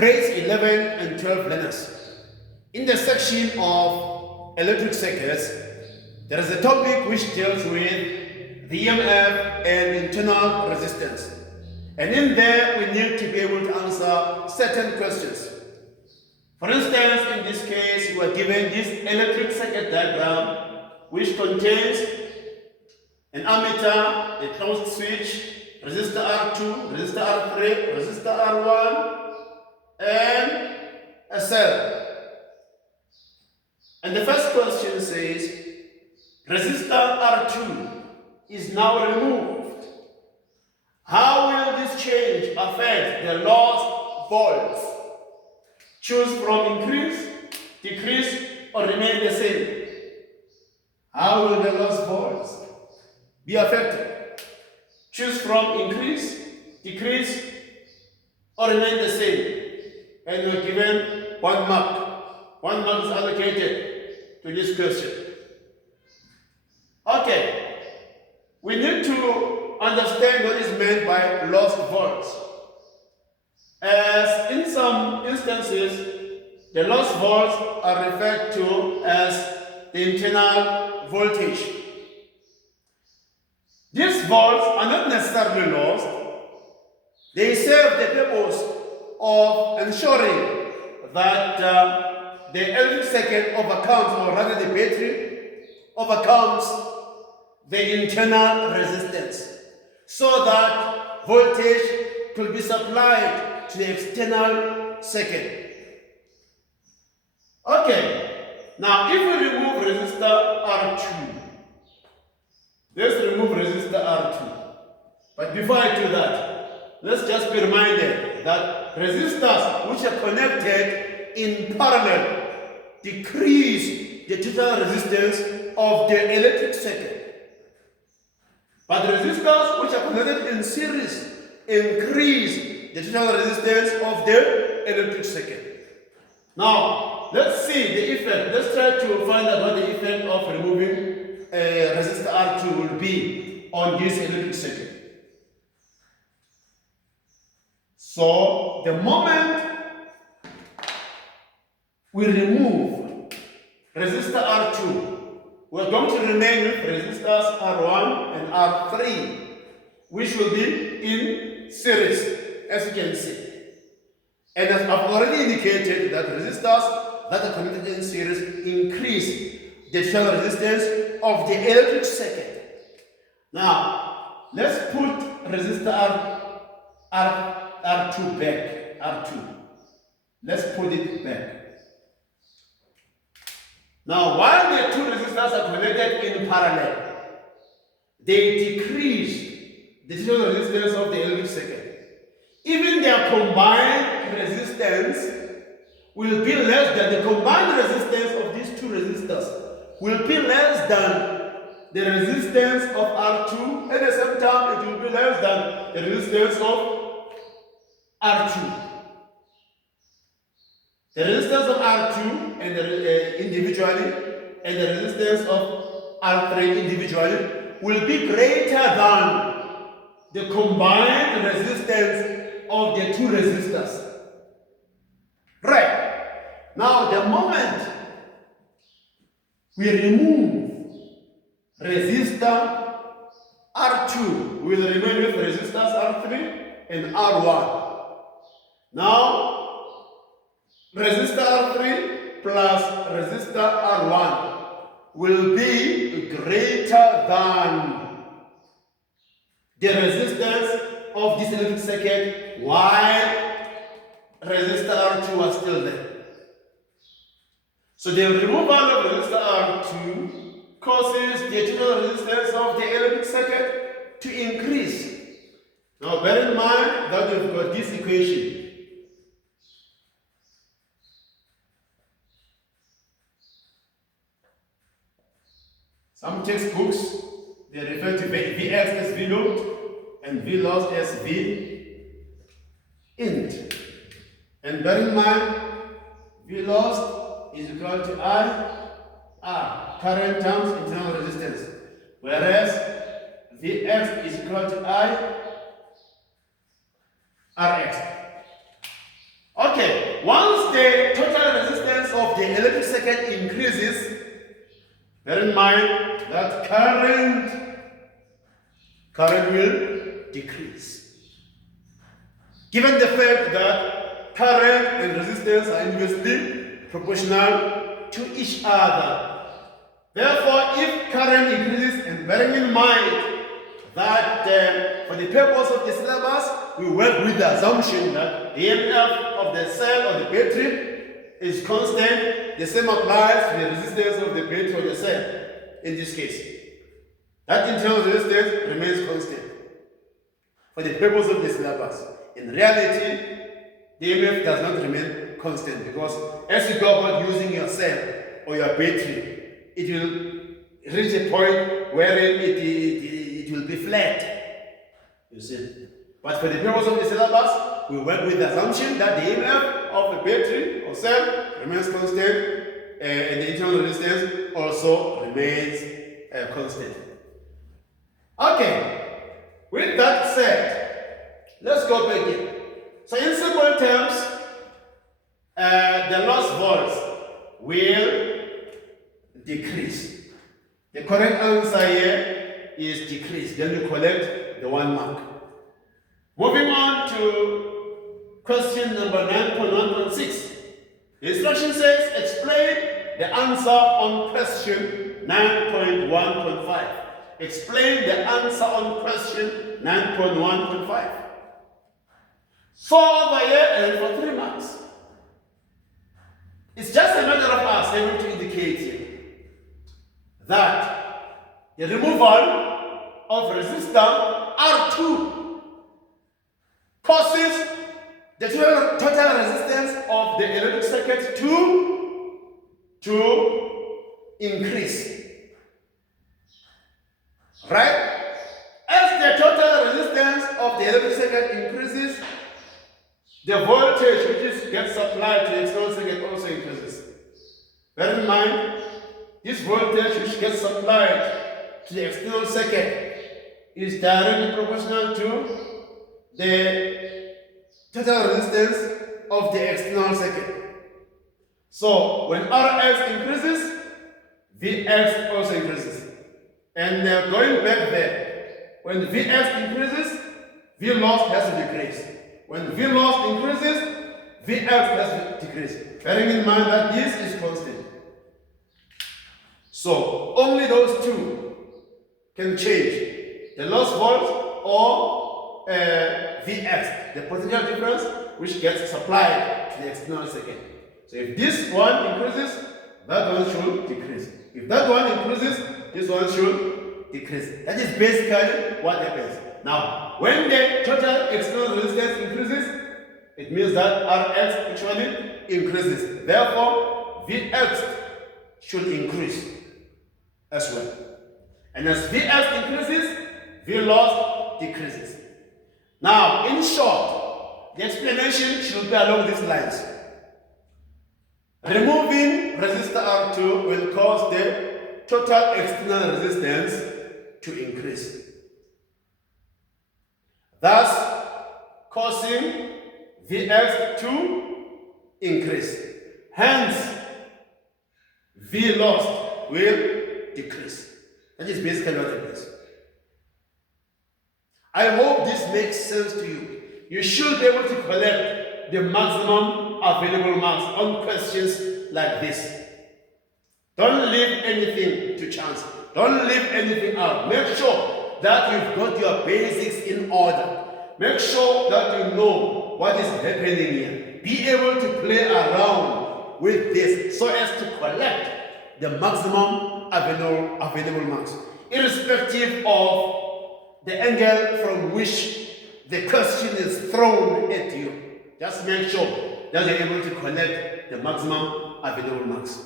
grades 11 and 12 learners. In the section of electric circuits, there is a topic which deals with the EMF and internal resistance. And in there, we need to be able to answer certain questions. For instance, in this case, we are given this electric circuit diagram, which contains an ammeter, a closed switch, resistor R2, resistor R3, resistor R1, and a cell. And the first question says, resistor R2 is now removed. How will this change affect the lost volts? Choose from increase, decrease, or remain the same. How will the lost volts be affected? Choose from increase, decrease, or remain the same. And you're given 1 mark. 1 mark is allocated to this question. Okay, we need to understand what is meant by lost volts. As in some instances, the lost volts are referred to as the internal voltage. These volts are not necessarily lost. They serve the purpose of ensuring that the electric circuit overcomes, or rather the battery overcomes the internal resistance, so that voltage could be supplied to the external circuit. Okay, now if we remove resistor R2, let's remove resistor R2. But before I do that, let's just be reminded that resistors which are connected in parallel decrease the total resistance of the electric circuit. But resistors which are connected in series increase the total resistance of the electric circuit. Now, let's see the effect. Let's try to find out what the effect of removing resistor R2 will be on this electric circuit. So, the moment we remove resistor R2, we're going to remain with resistors R1 and R3, which will be in series, as you can see. And as I've already indicated, that resistors that are connected in series increase the total resistance of the electric circuit. Now, let's put resistor R2 back. R2. Let's put it back. Now, while the two resistors are connected in parallel, they decrease the total resistance of the electric circuit. Even their combined resistance will be less than the combined resistance of these two resistors will be less than the resistance of R2, and at the same time it will be less than the resistance of R2. The resistance of R2 and individually, and the resistance of R3 individually will be greater than the combined resistance of the two resistors. Right. Now, the moment we remove resistor R2, we will remain with resistors R3 and R1. Now, resistor R3 plus resistor R1 will be greater than the resistance of this electric circuit while resistor R2 was still there. So the removal of resistor R2 causes the total resistance of the electric circuit to increase. Now bear in mind that we've got this equation. Some textbooks, they refer to Vx as V load and V lost as V int. And bear in mind, V lost is equal to I, current times internal resistance. Whereas Vx is equal to I, Rx. Okay, electric circuit increases, bear in mind that current will decrease. Given the fact that current and resistance are inversely proportional to each other, therefore, if current increases, and bearing in mind that for the purpose of the syllabus, we work with the assumption that the EMF of the cell or the battery is constant, the same applies to the resistance of the battery or the cell in this case. That internal resistance remains constant for the purpose of the syllabus. In reality, the EMF does not remain constant because as you go about using your cell or your battery, it will reach a point wherein it will be flat. You see. But for the purpose of the syllabus, we work with the assumption that the EMF of the battery or cell remains constant and the internal resistance also remains constant. Okay, with that said, let's go back in. So in simple terms, the lost volts will decrease. The correct answer here is decrease. Then you collect the 1 mark. Moving on to question number 9.1.6. The instruction says explain the answer on question 9.1.5. Explain the answer on question 9.1.5. 4 over here and for 3 marks. It's just a matter of us having to indicate here that the removal of resistor R2 causes the total resistance of the electric circuit to increase. Right? As the total resistance of the electric circuit increases, the voltage which gets supplied to the external circuit also increases. Bear in mind, this voltage which gets supplied to the external circuit is directly proportional to the total resistance of the external circuit. So when Rx increases, Vx also increases. And going back there, when Vx increases, V loss has to decrease. When V loss increases, Vx has to decrease. Bearing in mind that this is constant. So only those two can change. The loss volt or Vx, the potential difference which gets supplied to the external circuit. So if this one increases, that one should decrease. If that one increases, this one should decrease. That is basically what happens. Now, when the total external resistance increases, it means that Rx actually increases. Therefore, Vx should increase as well. And as Vx increases, V loss decreases. Now, in short, the explanation should be along these lines. Removing resistor R2 will cause the total external resistance to increase, thus causing Vx to increase. Hence, V lost will decrease. That is basically what it is. I hope this makes sense to you. You should be able to collect the maximum available marks on questions like this. Don't leave anything to chance. Don't leave anything out. Make sure that you've got your basics in order. Make sure that you know what is happening here. Be able to play around with this so as to collect the maximum available marks, irrespective of the angle from which the question is thrown at you. Just make sure that you're able to collect the maximum available marks.